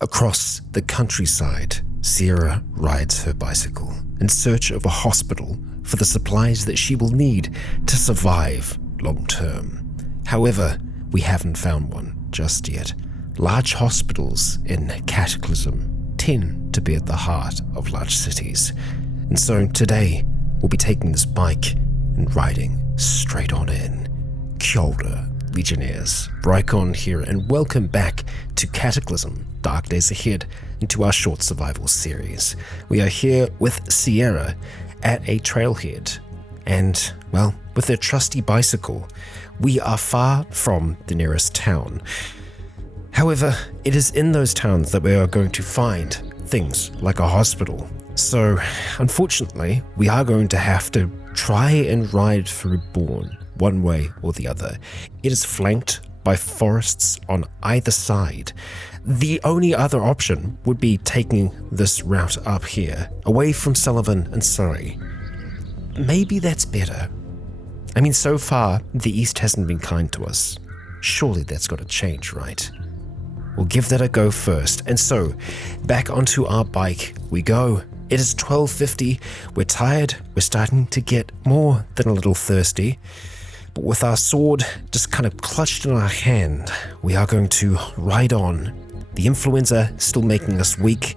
Across the countryside, Sierra rides her bicycle in search of a hospital for the supplies that she will need to survive long term. However, we haven't found one just yet. Large hospitals in Cataclysm tend to be at the heart of large cities. And so today, we'll be taking this bike and riding straight on in. Kia ora, Legionnaires. Rycon here, and welcome back to Cataclysm Dark Days Ahead, into our short survival series. We are here with Sierra at a trailhead, and, well, with her trusty bicycle. We are far from the nearest town. However, it is in those towns that we are going to find things like a hospital. So, unfortunately, we are going to have to try and ride through Bourne, one way or the other. It is flanked by forests on either side. The only other option would be taking this route up here, away from Sullivan and Surrey. Maybe that's better. I mean, so far, the East hasn't been kind to us. Surely that's got to change, right? We'll give that a go first. And so, back onto our bike we go. It is 12:50, we're tired, we're starting to get more than a little thirsty. But with our sword just kind of clutched in our hand, we are going to ride on. The influenza still making us weak,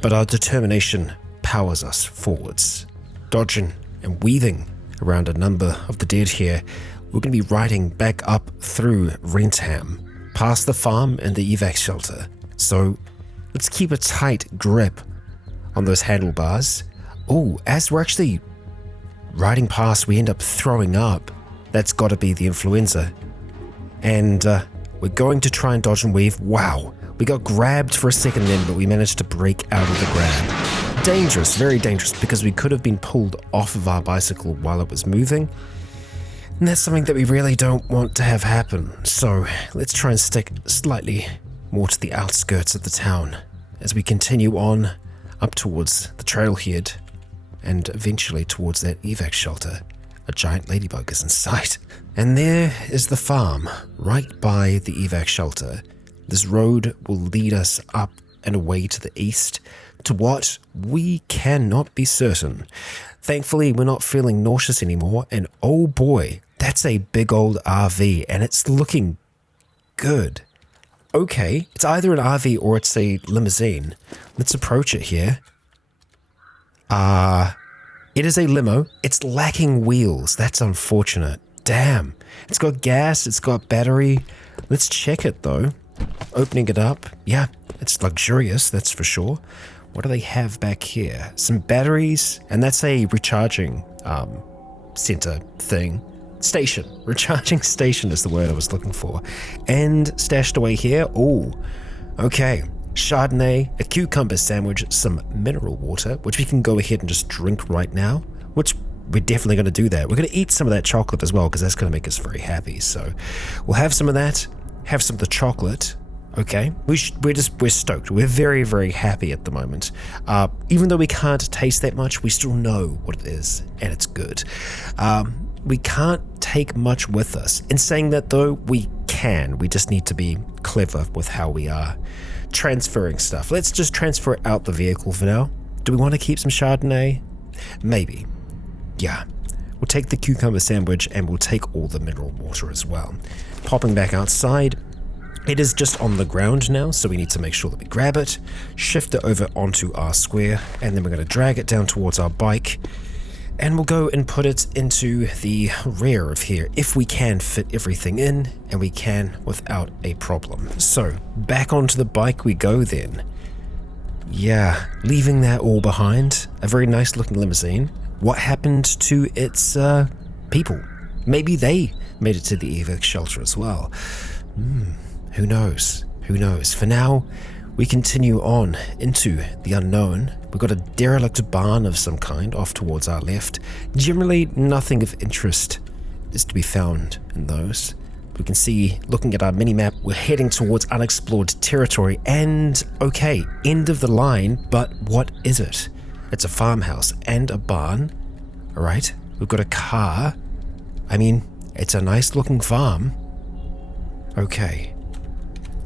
but our determination powers us forwards. Dodging and weaving around a number of the dead here, we're going to be riding back up through Rentham, past the farm and the evac shelter. So let's keep a tight grip on those handlebars. Oh, as we're actually riding past, we end up throwing up. That's got to be the influenza. And we're going to try and dodge and weave. Wow, we got grabbed for a second then, but we managed to break out of the grab. Dangerous, very dangerous, because we could have been pulled off of our bicycle while it was moving. And that's something that we really don't want to have happen. So let's try and stick slightly more to the outskirts of the town as we continue on up towards the trailhead and eventually towards that evac shelter. A giant ladybug is in sight. And there is the farm, right by the evac shelter. This road will lead us up and away to the east, to what we cannot be certain. Thankfully, we're not feeling nauseous anymore, and oh boy, that's a big old RV, and it's looking good. Okay, it's either an RV or it's a limousine. Let's approach it here. It is a limo. It's lacking wheels. That's unfortunate. Damn. It's got gas. It's got battery. Let's check it though. Opening it up. Yeah, it's luxurious, that's for sure. What do they have back here? Some batteries, and that's a recharging center thing. Station. Recharging station is the word I was looking for. And stashed away here. Oh, okay. Chardonnay, a cucumber sandwich, some mineral water, which we can go ahead and just drink right now, which we're definitely going to do that. We're going to eat some of that chocolate as well, because that's going to make us very happy. So we'll have some of that, have some of the chocolate. Okay, we're stoked. We're very, very happy at the moment. Even though we can't taste that much, we still know what it is, and it's good. We can't take much with us. In saying that though, we can. We just need to be clever with how we are transferring stuff. Let's just transfer it out the vehicle for now. Do we want to keep some Chardonnay? Maybe. Yeah. We'll take the cucumber sandwich and we'll take all the mineral water as well. Popping back outside. It is just on the ground now, so we need to make sure that we grab it, shift it over onto our square, and then we're going to drag it down towards our bike, and we'll go and put it into the rear of here, if we can fit everything in, and we can without a problem. So, back onto the bike we go then. Yeah, leaving that all behind, a very nice looking limousine. What happened to its people? Maybe they made it to the evac shelter as well. Who knows? Who knows? For now, we continue on into the unknown. We've got a derelict barn of some kind off towards our left. Generally, nothing of interest is to be found in those. We can see, looking at our mini-map, we're heading towards unexplored territory, and okay, end of the line, but what is it? It's a farmhouse and a barn. Alright, we've got a car. I mean, it's a nice looking farm. Okay.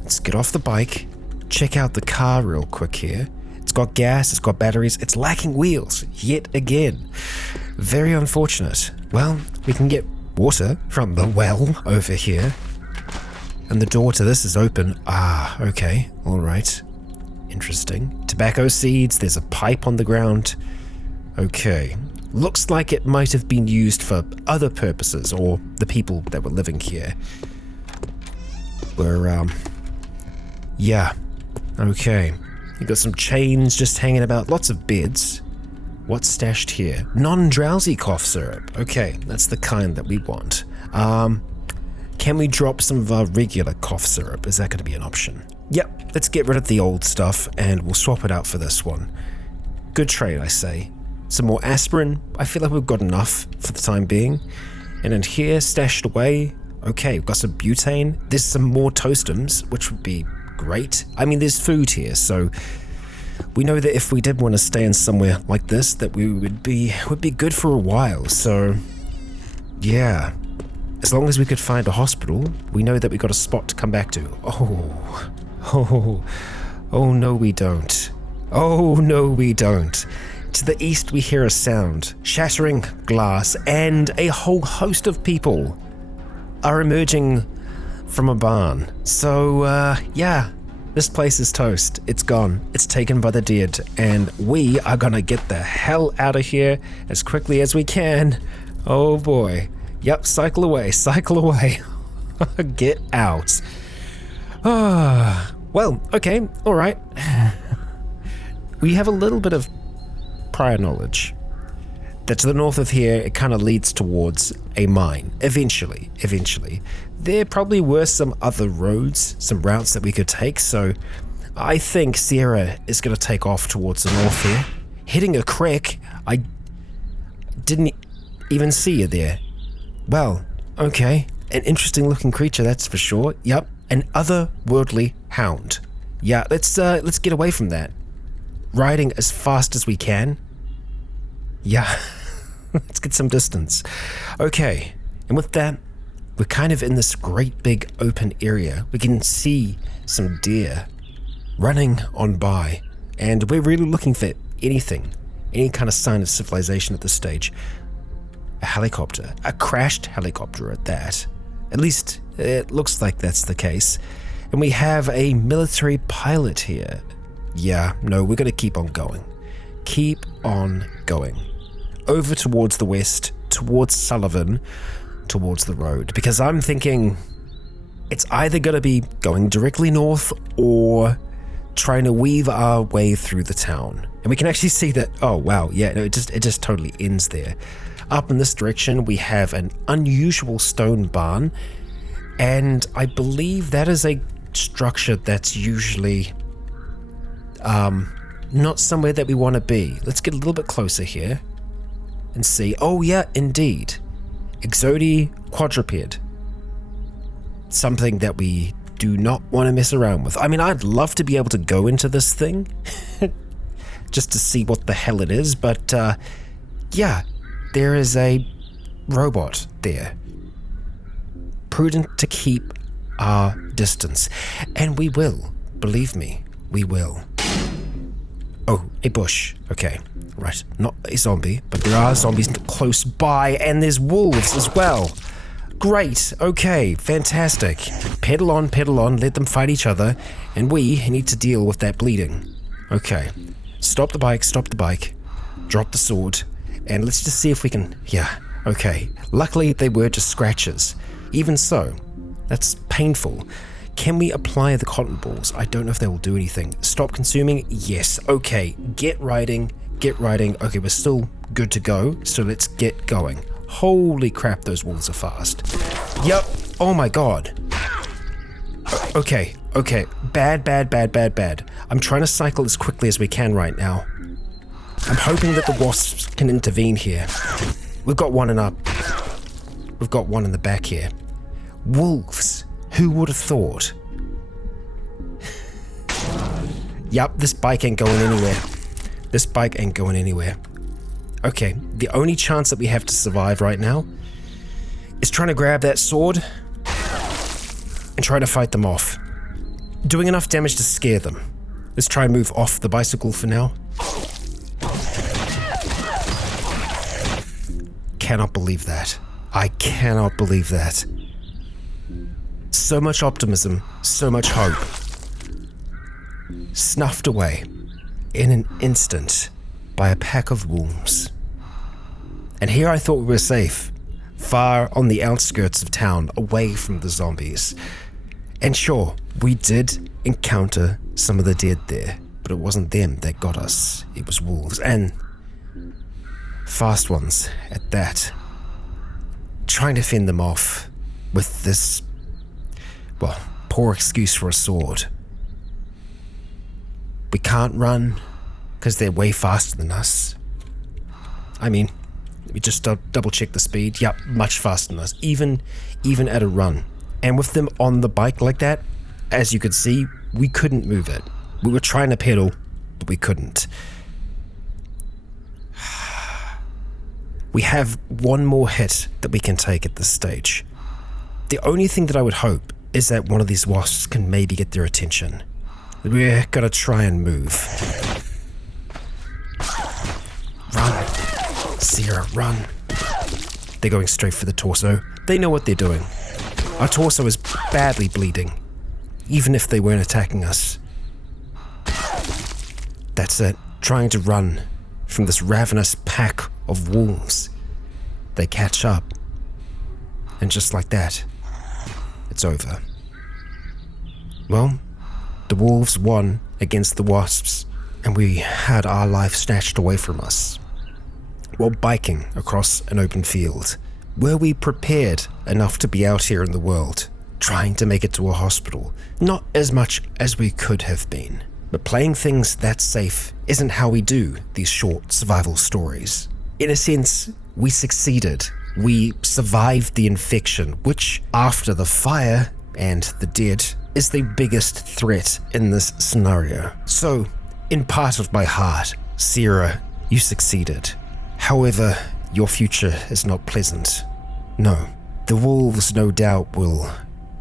Let's get off the bike, check out the car real quick here. It's got gas, it's got batteries, it's lacking wheels, yet again. Very unfortunate. Well, we can get water from the well over here. And the door to this is open. Ah, okay, alright. Interesting. Tobacco seeds, there's a pipe on the ground. Okay. Looks like it might have been used for other purposes, or the people that were living here were, yeah. Okay. You got some chains just hanging about, lots of beds. What's stashed here? Non-drowsy cough syrup. Okay, that's the kind that we want. Can we drop some of our regular cough syrup? Is that going to be an option? Yep, let's get rid of the old stuff and we'll swap it out for this one. Good trade, I say. Some more aspirin. I feel like we've got enough for the time being. And in here, stashed away. Okay, we've got some butane. There's some more toastums, which would be great. I mean, there's food here, so we know that if we did want to stay in somewhere like this, that we would be good for a while. So, yeah. As long as we could find a hospital, we know that we got a spot to come back to. Oh no we don't. Oh no we don't. To the east we hear a sound, shattering glass, and a whole host of people are emerging from a barn. So, yeah, this place is toast. It's gone. It's taken by the dead, and we are gonna get the hell out of here as quickly as we can. Oh boy. Yep, cycle away. Get out. Well, okay, alright. We have a little bit of prior knowledge that to the north of here, it kind of leads towards a mine. Eventually. There probably were some other roads, some routes that we could take, so I think Sierra is going to take off towards the north here. Hitting a creek, I didn't even see you there. Well, okay, an interesting looking creature, that's for sure. Yep, an otherworldly hound. Yeah, let's get away from that. Riding as fast as we can. Yeah, let's get some distance. Okay, and with that, we're kind of in this great big open area. We can see some deer running on by, and we're really looking for anything, any kind of sign of civilization at this stage. A helicopter, a crashed helicopter at that. At least it looks like that's the case. And we have a military pilot here. Yeah, no, we're going to keep on going. Keep on going. Over towards the west, towards Sullivan, towards the road. Because I'm thinking it's either going to be going directly north or trying to weave our way through the town. And we can actually see that, oh wow, yeah, no, it just totally ends there. Up in this direction, we have an unusual stone barn, and I believe that is a structure that's usually not somewhere that we want to be. Let's get a little bit closer here and see. Oh yeah, indeed. Exodi quadruped. Something that we do not want to mess around with. I mean, I'd love to be able to go into this thing just to see what the hell it is, but yeah. There is a robot there. Prudent to keep our distance. And we will. Believe me, we will. Oh, a bush. Okay, right. Not a zombie, but there are zombies close by, and there's wolves as well. Great. Okay, fantastic. Pedal on, let them fight each other, and we need to deal with that bleeding. Okay. Stop the bike. Drop the sword. And let's just see if we can... Yeah, okay. Luckily, they were just scratches. Even so, that's painful. Can we apply the cotton balls? I don't know if they will do anything. Stop consuming? Yes. Okay, get riding. Okay, we're still good to go, so let's get going. Holy crap, those wolves are fast. Yep. Oh my god. Okay. Bad. I'm trying to cycle as quickly as we can right now. I'm hoping that the wasps can intervene here. We've got one in the back here. Wolves. Who would have thought? Yup, this bike ain't going anywhere. Okay, the only chance that we have to survive right now is trying to grab that sword and try to fight them off. doing enough damage to scare them. Let's try and move off the bicycle for now. Cannot believe that. I cannot believe that. So much optimism, so much hope. Snuffed away in an instant by a pack of wolves. And here I thought we were safe, far on the outskirts of town, away from the zombies. And sure, we did encounter some of the dead there, but it wasn't them that got us. It was wolves, and fast ones at that. Trying to fend them off with this, well, poor excuse for a sword. We can't run because they're way faster than us. I mean, let me just double check the speed. Yep, much faster than us, even at a run. And with them on the bike like that, as you could see, we couldn't move it. We were trying to pedal, but we couldn't. We have one more hit that we can take at this stage. The only thing that I would hope is that one of these wasps can maybe get their attention. We're gonna try and move. Run. Sierra, run. They're going straight for the torso. They know what they're doing. Our torso is badly bleeding, even if they weren't attacking us. That's it. Trying to run from this ravenous pack of wolves. They catch up. And just like that, it's over. Well, the wolves won against the wasps, and we had our life snatched away from us. While biking across an open field, were we prepared enough to be out here in the world, trying to make it to a hospital? Not as much as we could have been. But playing things that safe isn't how we do these short survival stories. In a sense, we succeeded. We survived the infection, which, after the fire and the dead, is the biggest threat in this scenario. So, in part of my heart, Sierra, you succeeded. However, your future is not pleasant. No, the wolves no doubt will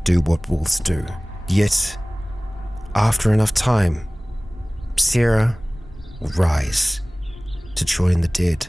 do what wolves do. Yet, after enough time, Sierra will rise to join the dead,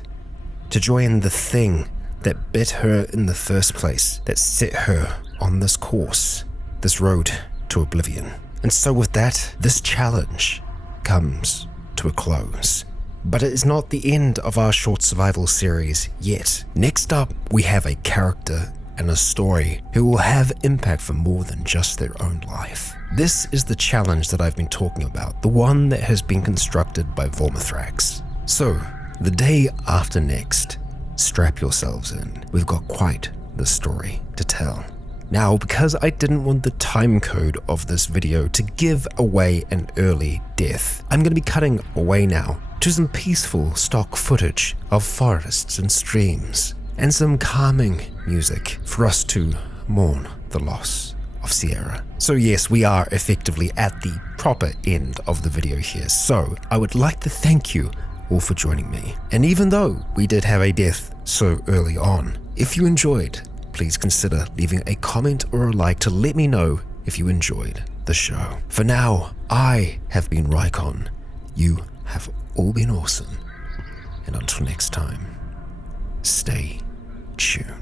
to join the thing that bit her in the first place, that set her on this course, this road to oblivion. And so with that, this challenge comes to a close. But it is not the end of our short survival series yet. Next up, we have a character and a story who will have impact for more than just their own life. This is the challenge that I've been talking about, the one that has been constructed by Vormithrax. So, the day after next, strap yourselves in. We've got quite the story to tell. Now, because I didn't want the time code of this video to give away an early death, I'm going to be cutting away now to some peaceful stock footage of forests and streams, and some calming music for us to mourn the loss of Sierra. So yes, we are effectively at the proper end of the video here, so I would like to thank you all for joining me. And even though we did have a death so early on, if you enjoyed, please consider leaving a comment or a like to let me know if you enjoyed the show. For now, I have been Rycon. You have all been awesome. And until next time, stay tuned.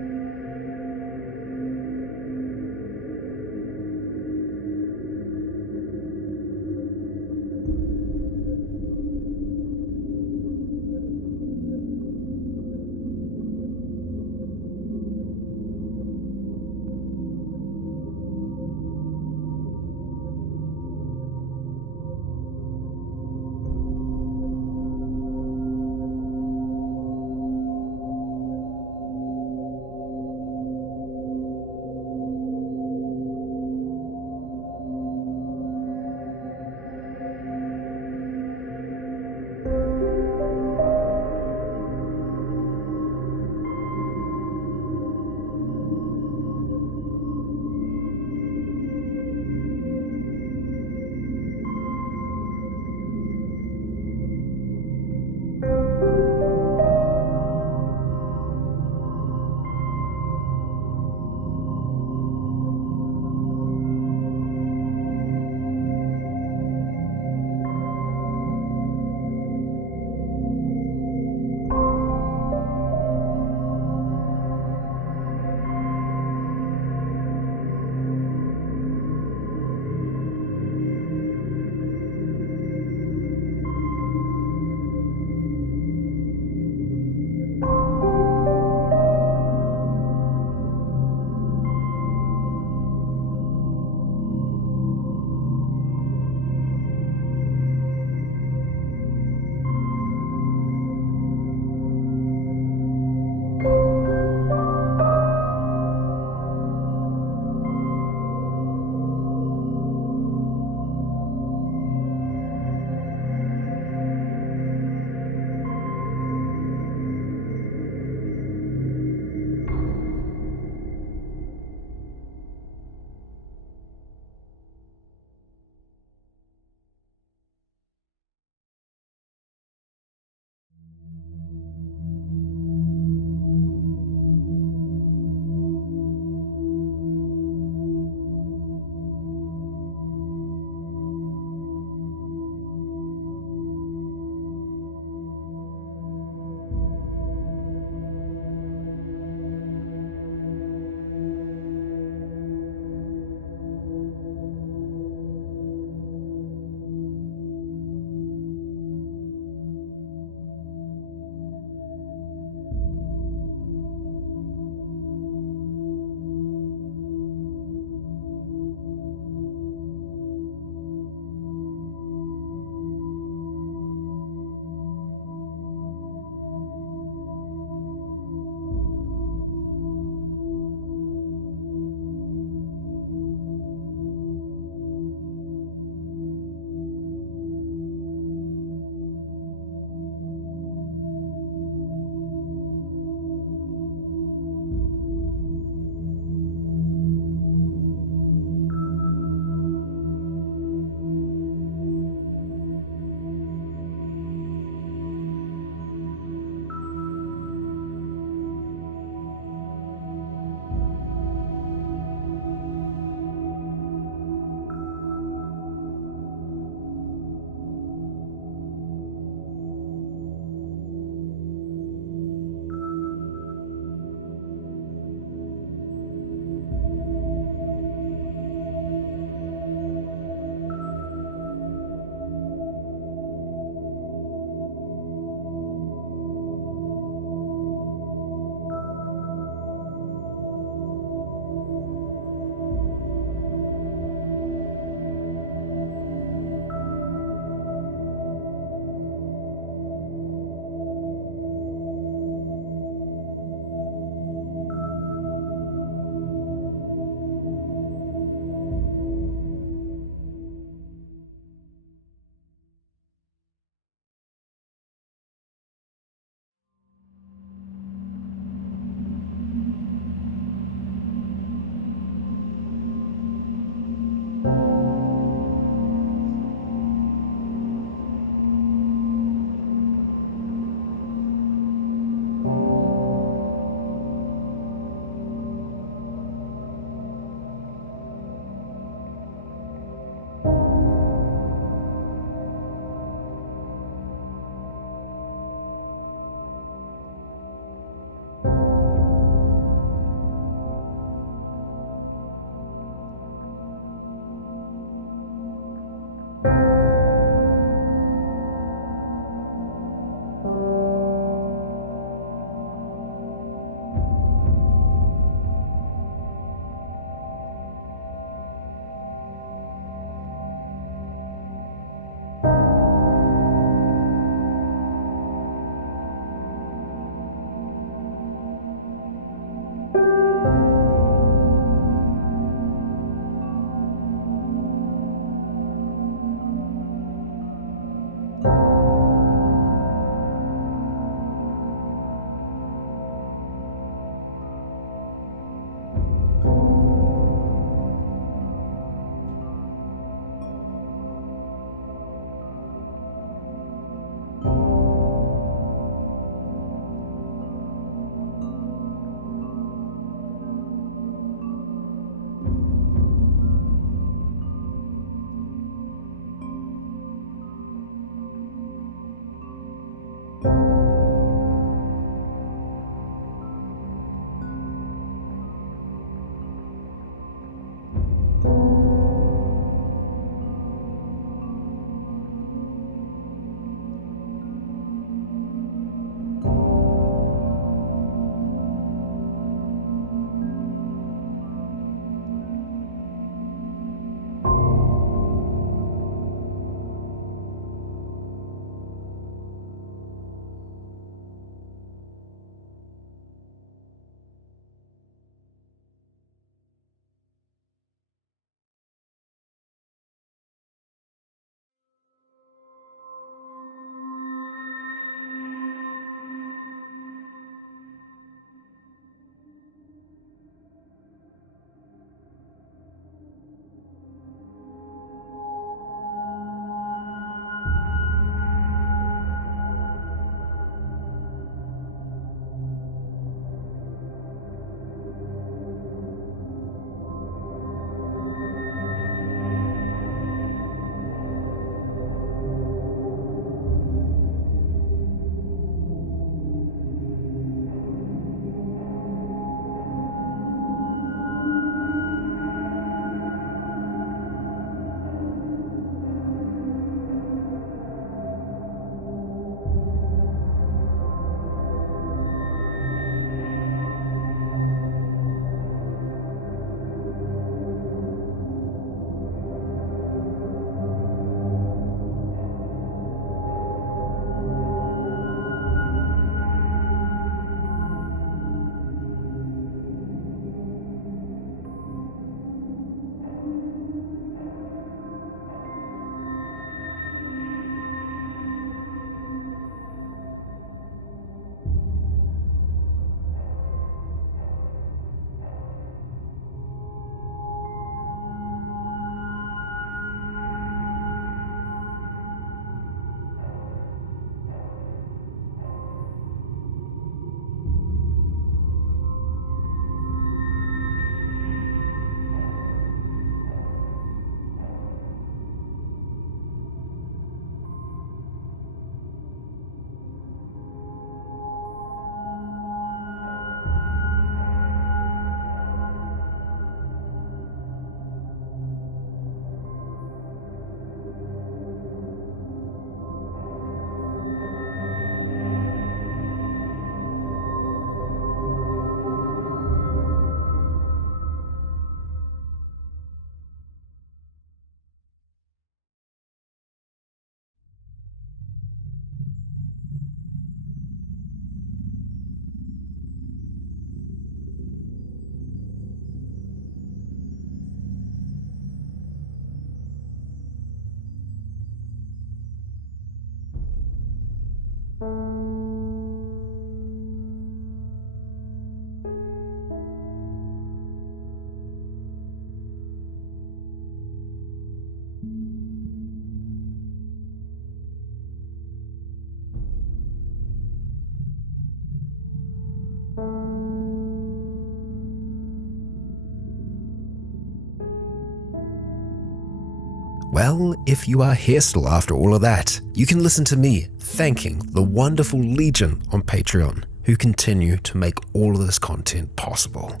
Well, if you are here still after all of that, you can listen to me thanking the wonderful legion on Patreon who continue to make all of this content possible.